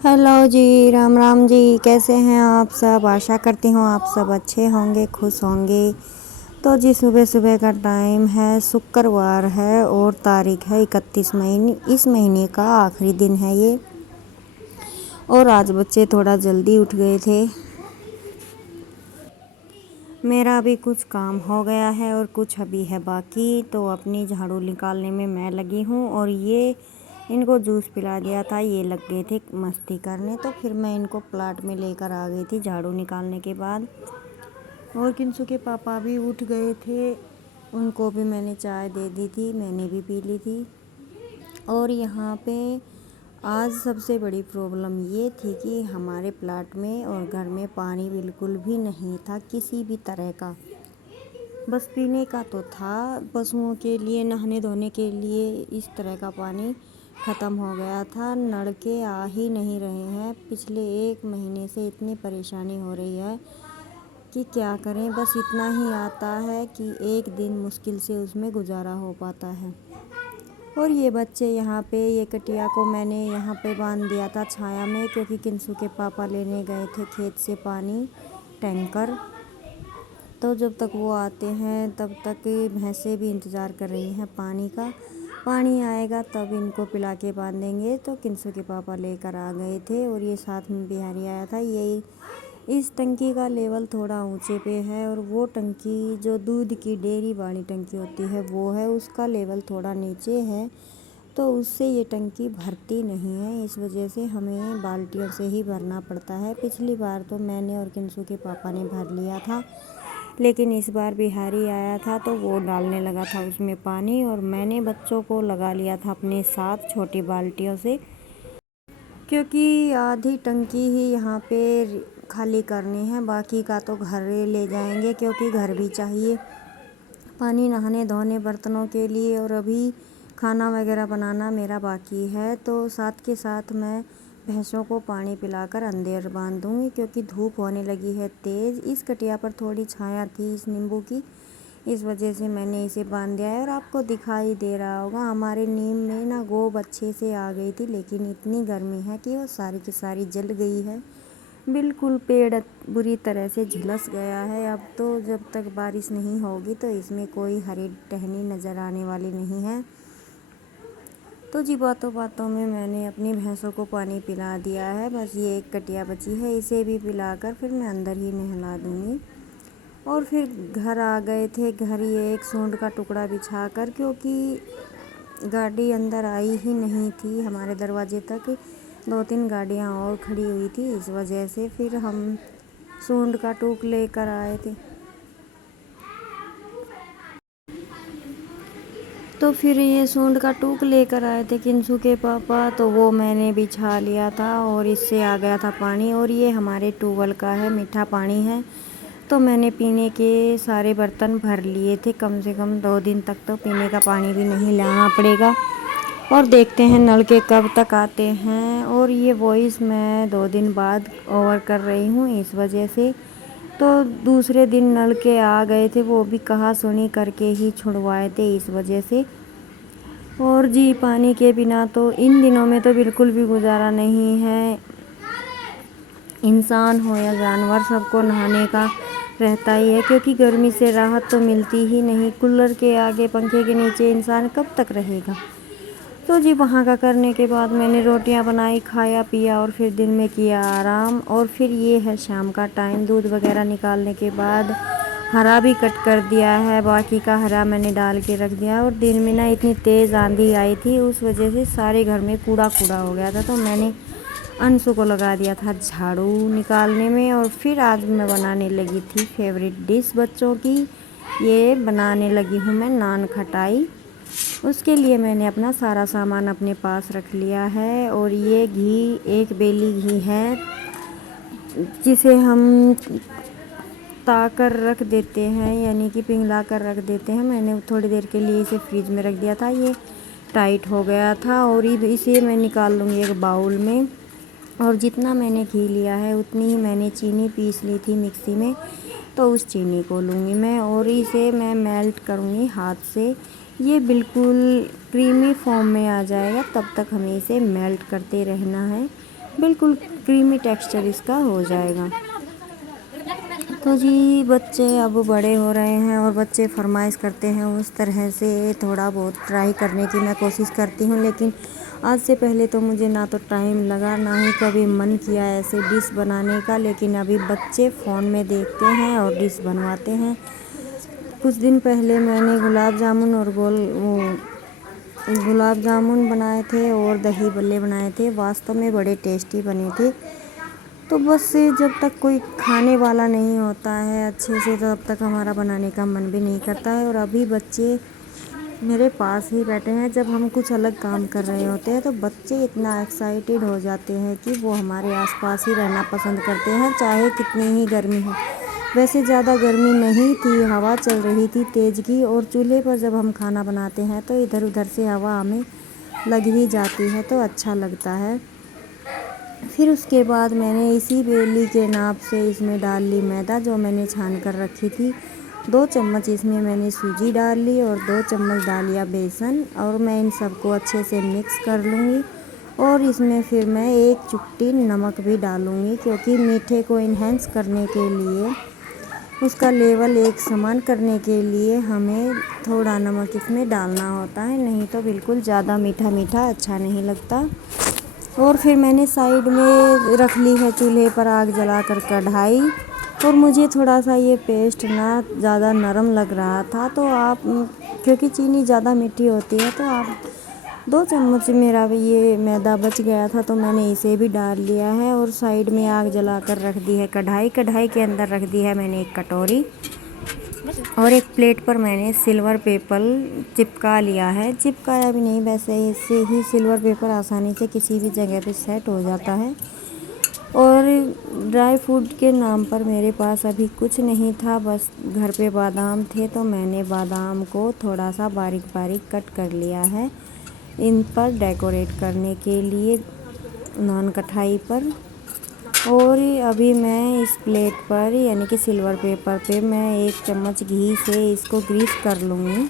Hello जी, राम राम जी। कैसे हैं आप सब? आशा करती हूँ आप सब अच्छे होंगे, खुश होंगे। तो जी सुबह सुबह का टाइम है, शुक्रवार है और तारीख है 31 मई। इस महीने का आखिरी दिन है ये। और आज बच्चे थोड़ा जल्दी उठ गए थे। मेरा अभी कुछ काम हो गया है और कुछ अभी है बाकी। तो अपनी झाड़ू निकालने में मैं लगी हूँ और ये इनको जूस पिला दिया था। ये लग गए थे मस्ती करने, तो फिर मैं इनको प्लाट में लेकर आ गई थी झाड़ू निकालने के बाद। और किंसु के पापा भी उठ गए थे, उनको भी मैंने चाय दे दी थी, मैंने भी पी ली थी। और यहाँ पे आज सबसे बड़ी प्रॉब्लम ये थी कि हमारे प्लाट में और घर में पानी बिल्कुल भी नहीं था किसी भी तरह का। बस पीने का तो था, पशुओं के लिए नहाने धोने के लिए इस तरह का पानी ख़त्म हो गया था। नलके आ ही नहीं रहे हैं। पिछले 1 महीने से इतनी परेशानी हो रही है कि क्या करें। बस इतना ही आता है कि एक दिन मुश्किल से उसमें गुजारा हो पाता है। और ये बच्चे यहाँ पे, ये कटिया को मैंने यहाँ पे बांध दिया था छाया में, क्योंकि किंसु के पापा लेने गए थे खेत से पानी टैंकर। तो जब तक वो आते हैं तब तक भैंसें भी इंतज़ार कर रही हैं पानी का। पानी आएगा तब इनको पिला के बांधेंगे। तो किंसु के पापा लेकर आ गए थे और ये साथ में बिहारी आया था। ये इस टंकी का लेवल थोड़ा ऊंचे पे है और वो टंकी जो दूध की डेयरी वाली टंकी होती है वो है, उसका लेवल थोड़ा नीचे है। तो उससे ये टंकी भरती नहीं है, इस वजह से हमें बाल्टियों से ही भरना पड़ता है। पिछली बार तो मैंने और किंसु के पापा ने भर लिया था, लेकिन इस बार बिहारी आया था तो वो डालने लगा था उसमें पानी, और मैंने बच्चों को लगा लिया था अपने साथ छोटी बाल्टियों से, क्योंकि आधी टंकी ही यहाँ पे खाली करनी है। बाकी का तो घर ले जाएंगे, क्योंकि घर भी चाहिए पानी नहाने धोने बर्तनों के लिए। और अभी खाना वगैरह बनाना मेरा बाकी है, तो साथ के साथ मैं भैंसों को पानी पिलाकर अंदर बांध दूँगी, क्योंकि धूप होने लगी है तेज़। इस कटिया पर थोड़ी छाया थी इस नींबू की, इस वजह से मैंने इसे बांध दिया है। और आपको दिखाई दे रहा होगा हमारे नीम में ना गोब अच्छे से आ गई थी, लेकिन इतनी गर्मी है कि वो सारी की सारी जल गई है। बिल्कुल पेड़ बुरी तरह से झुलस गया है। अब तो जब तक बारिश नहीं होगी तो इसमें कोई हरी टहनी नज़र आने वाली नहीं है। तो जी बातों बातों में मैंने अपनी भैंसों को पानी पिला दिया है। बस ये एक कटिया बची है, इसे भी पिलाकर फिर मैं अंदर ही नहला दूँगी। और फिर घर आ गए थे। घर ये एक सूंड का टुकड़ा बिछाकर, क्योंकि गाड़ी अंदर आई ही नहीं थी हमारे दरवाजे तक। 2-3 गाड़ियाँ और खड़ी हुई थी, इस वजह से फिर हम सूंड का टूक लेकर आए थे। तो फिर ये सूंड का टूक लेकर आए थे किंसु के पापा, तो वो मैंने बिछा लिया था और इससे आ गया था पानी। और ये हमारे ट्यूबवेल का है, मीठा पानी है। तो मैंने पीने के सारे बर्तन भर लिए थे। कम से कम 2 दिन तक तो पीने का पानी भी नहीं लाना पड़ेगा। और देखते हैं नल के कब तक आते हैं। और ये वॉइस मैं 2 दिन बाद ओवर कर रही हूँ इस वजह से। तो दूसरे दिन नल के आ गए थे, वो भी कहा सुनी करके ही छुड़वाए थे इस वजह से। और जी पानी के बिना तो इन दिनों में तो बिल्कुल भी गुजारा नहीं है। इंसान हो या जानवर, सबको नहाने का रहता ही है, क्योंकि गर्मी से राहत तो मिलती ही नहीं। कूलर के आगे पंखे के नीचे इंसान कब तक रहेगा। तो जी वहाँ का करने के बाद मैंने रोटियां बनाई, खाया पिया और फिर दिन में किया आराम। और फिर ये है शाम का टाइम। दूध वगैरह निकालने के बाद हरा भी कट कर दिया है, बाकी का हरा मैंने डाल के रख दिया। और दिन में ना इतनी तेज़ आंधी आई थी, उस वजह से सारे घर में कूड़ा कूड़ा हो गया था। तो मैंने अंशु को लगा दिया था झाड़ू निकालने में। और फिर आज मैं बनाने लगी थी फेवरेट डिश बच्चों की। ये बनाने लगी हूँ मैं नान खटाई। उसके लिए मैंने अपना सारा सामान अपने पास रख लिया है। और ये घी, एक बेली घी है, जिसे हम ताकर रख देते हैं, यानी कि पिघला कर रख देते हैं। मैंने थोड़ी देर के लिए इसे फ्रिज में रख दिया था, ये टाइट हो गया था। और इसे मैं निकाल लूँगी एक बाउल में। और जितना मैंने घी लिया है उतनी ही मैंने चीनी पीस ली थी मिक्सी में, तो उस चीनी को लूँगी मैं और इसे मैं मेल्ट करूँगी हाथ से। ये बिल्कुल क्रीमी फॉर्म में आ जाएगा, तब तक हमें इसे मेल्ट करते रहना है। बिल्कुल क्रीमी टेक्सचर इसका हो जाएगा। तो जी बच्चे अब बड़े हो रहे हैं और बच्चे फरमाइश करते हैं, उस तरह से थोड़ा बहुत ट्राई करने की मैं कोशिश करती हूँ। लेकिन आज से पहले तो मुझे ना तो टाइम लगा, ना ही कभी मन किया ऐसे डिश बनाने का। लेकिन अभी बच्चे फ़ोन में देखते हैं और डिश बनवाते हैं। कुछ दिन पहले मैंने गुलाब जामुन और गुलाब जामुन बनाए थे और दही बल्ले बनाए थे। वास्तव में बड़े टेस्टी बने थे। तो बस जब तक कोई खाने वाला नहीं होता है अच्छे से, तो तब तक हमारा बनाने का मन भी नहीं करता है। और अभी बच्चे मेरे पास ही बैठे हैं। जब हम कुछ अलग काम कर रहे होते हैं तो बच्चे इतना एक्साइटेड हो जाते हैं कि वो हमारे आसपास ही रहना पसंद करते हैं, चाहे कितनी ही गर्मी हो। वैसे ज़्यादा गर्मी नहीं थी, हवा चल रही थी तेज़ की। और चूल्हे पर जब हम खाना बनाते हैं तो इधर उधर से हवा हमें लग ही जाती है, तो अच्छा लगता है। फिर उसके बाद मैंने इसी बेली के नाप से इसमें डाल ली मैदा, जो मैंने छान कर रखी थी। 2 चम्मच इसमें मैंने सूजी डाल ली और 2 चम्मच डाल लिया बेसन। और मैं इन सबको अच्छे से मिक्स कर लूँगी। और इसमें फिर मैं 1 चुटकी नमक भी डालूँगी, क्योंकि मीठे को इन्हेंस करने के लिए, उसका लेवल एक समान करने के लिए हमें थोड़ा नमक इसमें डालना होता है, नहीं तो बिल्कुल ज़्यादा मीठा मीठा अच्छा नहीं लगता। और फिर मैंने साइड में रख ली है चूल्हे पर आग जलाकर कढ़ाई। और मुझे थोड़ा सा ये पेस्ट ना ज़्यादा नरम लग रहा था, तो आप, क्योंकि चीनी ज़्यादा मीठी होती है, तो आप 2 चम्मच मेरा भी ये मैदा बच गया था, तो मैंने इसे भी डाल लिया है। और साइड में आग जलाकर रख दी है कढ़ाई के अंदर रख दी है मैंने एक कटोरी। और एक प्लेट पर मैंने सिल्वर पेपर चिपका लिया है। चिपकाया भी नहीं, वैसे इससे ही सिल्वर पेपर आसानी से किसी भी जगह पे सेट हो जाता है। और ड्राई फ्रूट के नाम पर मेरे पास अभी कुछ नहीं था, बस घर पे बादाम थे, तो मैंने बादाम को थोड़ा सा बारीक बारीक कट कर लिया है इन पर डेकोरेट करने के लिए नान कढ़ाई पर। और अभी मैं इस प्लेट पर, यानी कि सिल्वर पेपर पे, मैं 1 चम्मच घी से इसको ग्रीस कर लूँगी,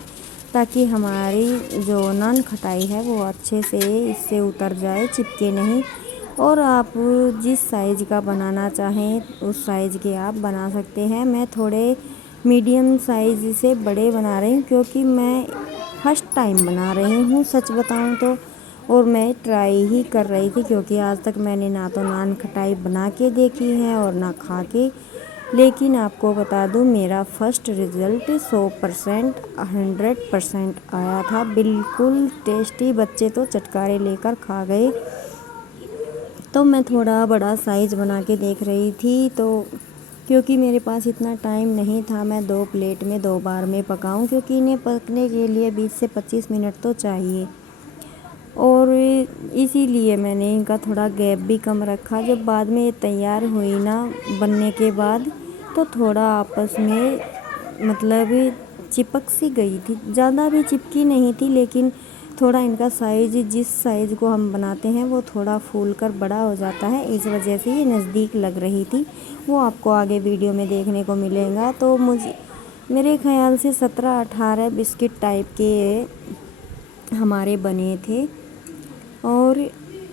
ताकि हमारी जो नान खटाई है वो अच्छे से इससे उतर जाए, चिपके नहीं। और आप जिस साइज़ का बनाना चाहें उस साइज़ के आप बना सकते हैं। मैं थोड़े मीडियम साइज़ से बड़े बना रही हूँ, क्योंकि मैं फर्स्ट टाइम बना रही हूँ सच बताऊँ तो। और मैं ट्राई ही कर रही थी, क्योंकि आज तक मैंने ना तो नान खटाई बना के देखी है और ना खा के। लेकिन आपको बता दूं, मेरा फर्स्ट रिज़ल्ट 100% 100% आया था, बिल्कुल टेस्टी। बच्चे तो चटकारे लेकर खा गए। तो मैं थोड़ा बड़ा साइज़ बना के देख रही थी, तो क्योंकि मेरे पास इतना टाइम नहीं था मैं 2 प्लेट में 2 बार में पकाऊं, क्योंकि इन्हें पकने के लिए 20 से 25 मिनट तो चाहिए। और इसीलिए मैंने इनका थोड़ा गैप भी कम रखा। जब बाद में ये तैयार हुई ना बनने के बाद, तो थोड़ा आपस में मतलब चिपक सी गई थी, ज़्यादा भी चिपकी नहीं थी, लेकिन थोड़ा इनका साइज़, जिस साइज़ को हम बनाते हैं वो थोड़ा फूल कर बड़ा हो जाता है, इस वजह से ये नज़दीक लग रही थी। वो आपको आगे वीडियो में देखने को मिलेगा। तो मेरे ख्याल से 17-18 बिस्किट टाइप के हमारे बने थे। और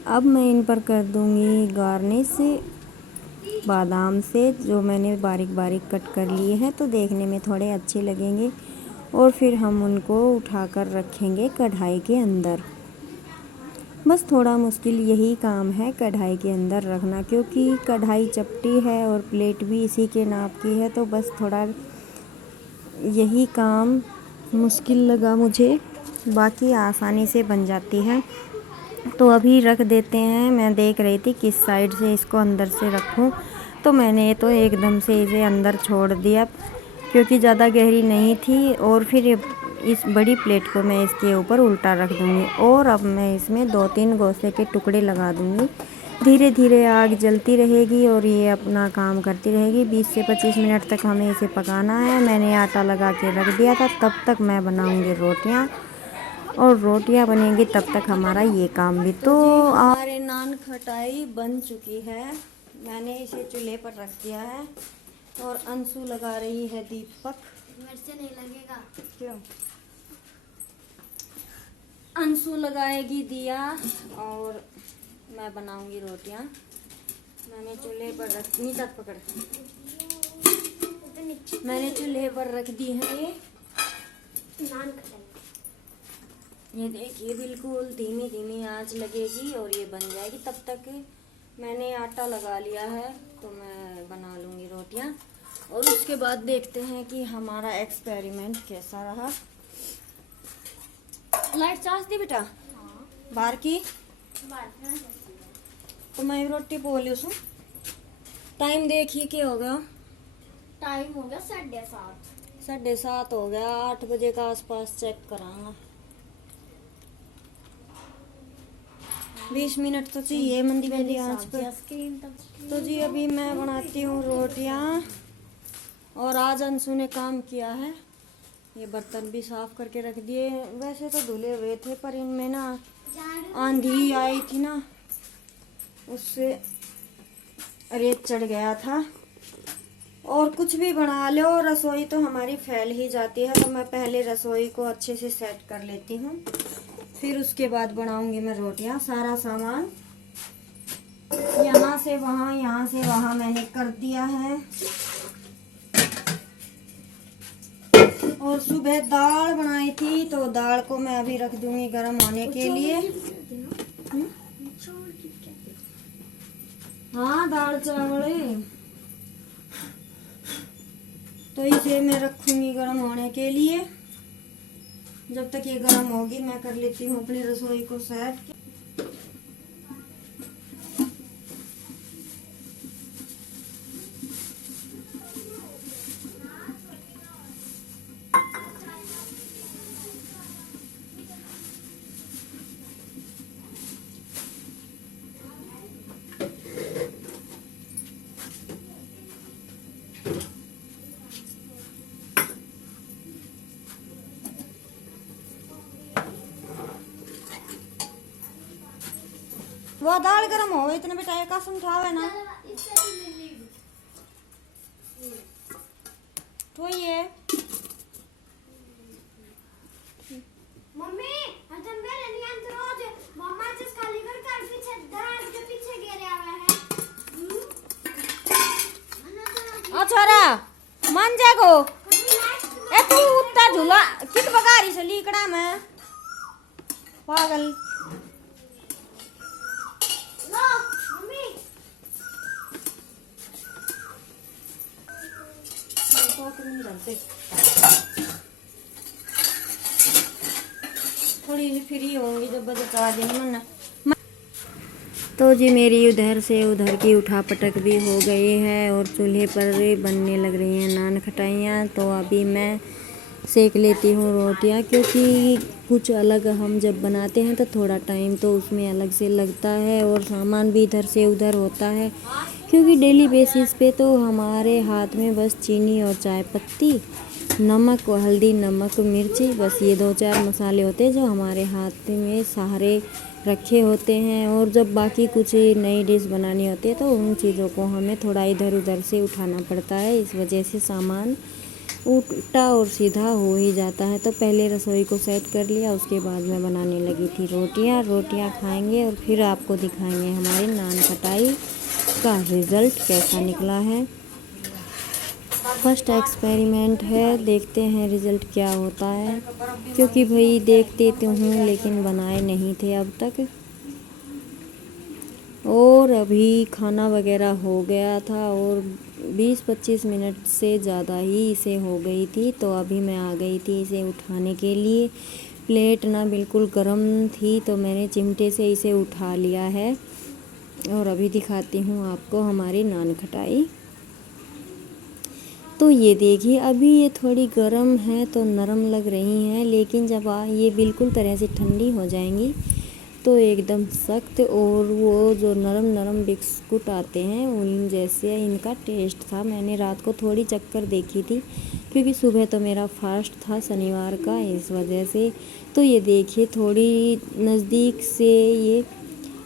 अब मैं इन पर कर दूंगी गार्निश बादाम से, जो मैंने बारीक बारीक कट कर लिए हैं, तो देखने में थोड़े अच्छे लगेंगे। और फिर हम उनको उठाकर रखेंगे कढ़ाई के अंदर। बस थोड़ा मुश्किल यही काम है कढ़ाई के अंदर रखना, क्योंकि कढ़ाई चपटी है और प्लेट भी इसी के नाप की है, तो बस थोड़ा यही काम मुश्किल लगा मुझे, बाकी आसानी से बन जाती है। तो अभी रख देते हैं। मैं देख रही थी किस साइड से इसको अंदर से रखूं, तो मैंने तो एकदम से इसे अंदर छोड़ दिया, क्योंकि ज़्यादा गहरी नहीं थी। और फिर इस बड़ी प्लेट को मैं इसके ऊपर उल्टा रख दूंगी। और अब मैं इसमें 2-3 गोसे के टुकड़े लगा दूंगी। धीरे धीरे आग जलती रहेगी और ये अपना काम करती रहेगी। 20 से 25 मिनट तक हमें इसे पकाना है। मैंने आटा लगा के रख दिया था, तब तक मैं बनाऊंगी रोटियां, और रोटियां बनेंगी तब तक हमारा ये काम भी। तो हमारे नान खटाई बन चुकी है। मैंने इसे चूल्हे पर रख दिया है और अंशु लगा रही है दीपक। मेरे से नहीं लगेगा। क्यों? अंशु लगाएगी दिया और मैं बनाऊंगी रोटियां। मैंने चूल्हे पर रख नीचे पकड़ मैंने चूल्हे पर रख दी है ये नान ये देखिए बिल्कुल धीमी धीमी आंच लगेगी और ये बन जाएगी। तब तक मैंने आटा लगा लिया है तो मैं बना लूँगी रोटियां और उसके बाद देखते हैं कि हमारा एक्सपेरिमेंट कैसा रहा। लाइट चार्ज दी बेटा बाहर की तो मैं रोटी बोली उसमें टाइम देखिए क्या हो गया। टाइम हो गया 7:30। 7:30 हो गया। 8 बजे का आसपास चेक करांगा। 20 मिनट तो चाहिए मंदी मंदी आंच पर। तो जी अभी मैं बनाती हूँ रोटियाँ और आज अंशु ने काम किया है। ये बर्तन भी साफ करके रख दिए। वैसे तो धुले हुए थे पर इनमें ना आंधी आई थी ना उससे रेत चढ़ गया था। और कुछ भी बना लो रसोई तो हमारी फैल ही जाती है। तो मैं पहले रसोई को अच्छे से सेट कर लेती हूँ फिर उसके बाद बनाऊंगी मैं रोटियां। सारा सामान यहाँ से वहाँ मैंने कर दिया है। और सुबह दाल बनाई थी तो दाल को मैं अभी रख दूंगी गर्म होने के लिए। हाँ दाल चावल तो इसे मैं रखूंगी गर्म होने के लिए। जब तक ये गर्म होगी मैं कर लेती हूँ अपनी रसोई को सेट। वो दाल गरम हो इतने बेटा एक कसम उठावे ना तो ये मम्मी हम मेरे नियम तो रोज मम्मा जिस खाली कर पीछे दराज के पीछे गिरे हुए हैं। छोरा मन जागो ए तू उतना झूला कित बगारी से लीकड़ा में पागल। थोड़ी सी फ्री होंगी जब बजे चार दिन मन। तो जी मेरी उधर से उधर की उठा पटक भी हो गई है और चूल्हे पर बनने लग रही हैं नान खटाइयाँ। तो अभी मैं सेक लेती हूँ रोटियाँ क्योंकि कुछ अलग हम जब बनाते हैं तो थोड़ा टाइम तो उसमें अलग से लगता है और सामान भी इधर से उधर होता है। क्योंकि डेली बेसिस पे तो हमारे हाथ में बस चीनी और चाय पत्ती नमक और हल्दी नमक मिर्ची बस ये 2-4 मसाले होते हैं जो हमारे हाथ में सहारे रखे होते हैं। और जब बाकी कुछ नई डिश बनानी होती है तो उन चीज़ों को हमें थोड़ा इधर उधर से उठाना पड़ता है। इस वजह से सामान उल्टा और सीधा हो ही जाता है। तो पहले रसोई को सेट कर लिया उसके बाद मैं बनाने लगी थी रोटियाँ खाएंगे और फिर आपको दिखाएंगे हमारी नान खटाई का रिज़ल्ट कैसा निकला है। फर्स्ट एक्सपेरिमेंट है देखते हैं रिज़ल्ट क्या होता है। क्योंकि भाई देखते तो हूँ लेकिन बनाए नहीं थे अब तक। और अभी खाना वगैरह हो गया था और 20-25 मिनट से ज़्यादा ही इसे हो गई थी। तो अभी मैं आ गई थी इसे उठाने के लिए। प्लेट ना बिल्कुल गर्म थी तो मैंने चिमटे से इसे उठा लिया है। और अभी दिखाती हूँ आपको हमारी नान खटाई। तो ये देखिए अभी ये थोड़ी गर्म है तो नरम लग रही हैं लेकिन जब ये बिल्कुल तरह से ठंडी हो जाएंगी तो एकदम सख्त और वो जो नरम नरम बिस्कुट आते हैं उन जैसे इनका टेस्ट था। मैंने रात को थोड़ी चक्कर देखी थी क्योंकि सुबह तो मेरा फास्ट था शनिवार का इस वजह से। तो ये देखिए थोड़ी नज़दीक से ये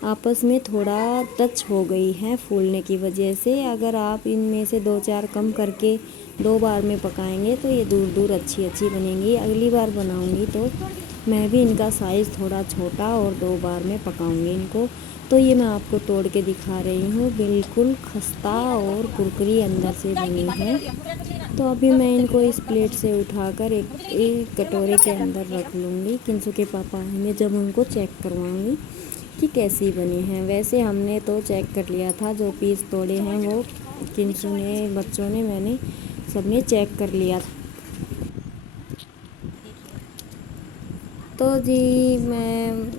आपस में थोड़ा टच हो गई है फूलने की वजह से। अगर आप इनमें से 2-4 कम करके 2 बार में पकाएंगे तो ये दूर दूर अच्छी बनेंगी। अगली बार बनाऊंगी तो मैं भी इनका साइज़ थोड़ा छोटा और 2 बार में पकाऊंगी इनको। तो ये मैं आपको तोड़ के दिखा रही हूँ, बिल्कुल खस्ता और कुरकुरी अंदर से बनी है। तो अभी मैं इनको इस प्लेट से उठाकर एक कटोरे के अंदर रख लूँगी। किंसु के पापा आएंगे जब उनको चेक करवाऊँगी कि कैसी बनी है। वैसे हमने तो चेक कर लिया था, जो पीस तोड़े हैं वो किंसु ने, बच्चों ने, मैंने सबने चेक कर लिया था। तो जी मैं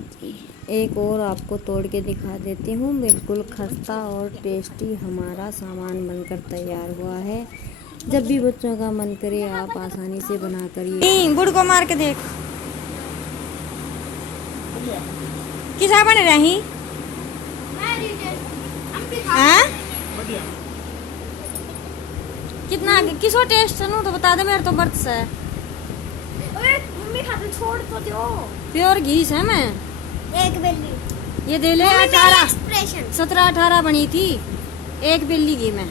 एक और आपको तोड़ के दिखा देती हूँ। बिल्कुल खस्ता और टेस्टी हमारा सामान बनकर तैयार हुआ है। जब भी बच्चों का मन करे आप आसानी से बना कर ये बुड़ को मार के देख किसा बन रही कितना किसो टेस्ट सुनू तो बता दे, मेरे तो बर्थ से मम्मी खाते छोड़ तो दो। प्योर घी है। मैं एक बिल्ली ये दे ले 18 एक्सप्रेशन 17-18 बनी थी एक बिल्ली घी में।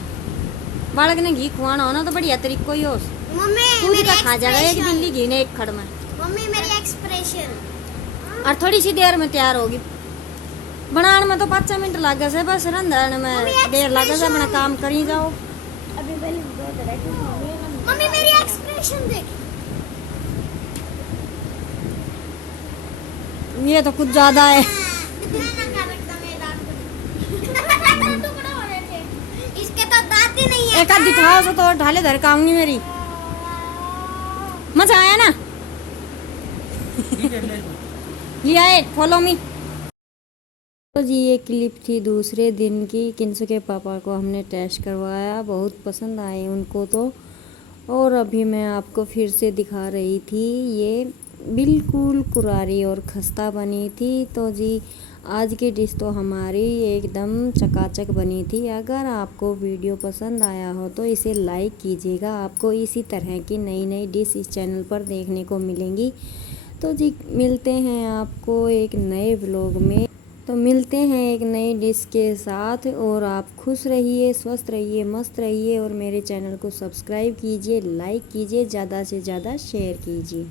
बालक ने घी खुआना हो ना तो बढ़िया तरीको ही हो, मम्मी दूध मेरी का खा जाएगा एक expression। बिल्ली घी ने एक खड़ में, मम्मी मेरी एक्सप्रेशन और थोड़ी सी देर में तैयार होगी। बनाने में तो 5 मिनट लगे से, बस रंधन में मम्मी देर लगे से, अपना expression। काम करी जाओ। अभी मम्मी मेरी एक्सप्रेशन देख। ये तो कुछ ज्यादा है। टुकड़ा हो रहे थे, इसके तो दांत ही नहीं है। एक आध दिखाओ तो ढाले धर काऊंगी मेरी। मजा आया ना? लिया है, फॉलो मी। तो जी ये क्लिप थी दूसरे दिन की। किंसु के पापा को हमने टेस्ट करवाया, बहुत पसंद आए उनको तो। और अभी मैं आपको फिर से दिखा रही थी, ये बिल्कुल कुरारी और खस्ता बनी थी। तो जी आज की डिश तो हमारी एकदम चकाचक बनी थी। अगर आपको वीडियो पसंद आया हो तो इसे लाइक कीजिएगा। आपको इसी तरह की नई नई डिश इस चैनल पर देखने को मिलेंगी। तो जी मिलते हैं आपको एक नए व्लॉग में। तो मिलते हैं एक नई डिश के साथ। और आप खुश रहिए, स्वस्थ रहिए, मस्त रहिए। और मेरे चैनल को सब्सक्राइब कीजिए, लाइक कीजिए, ज़्यादा से ज़्यादा शेयर कीजिए।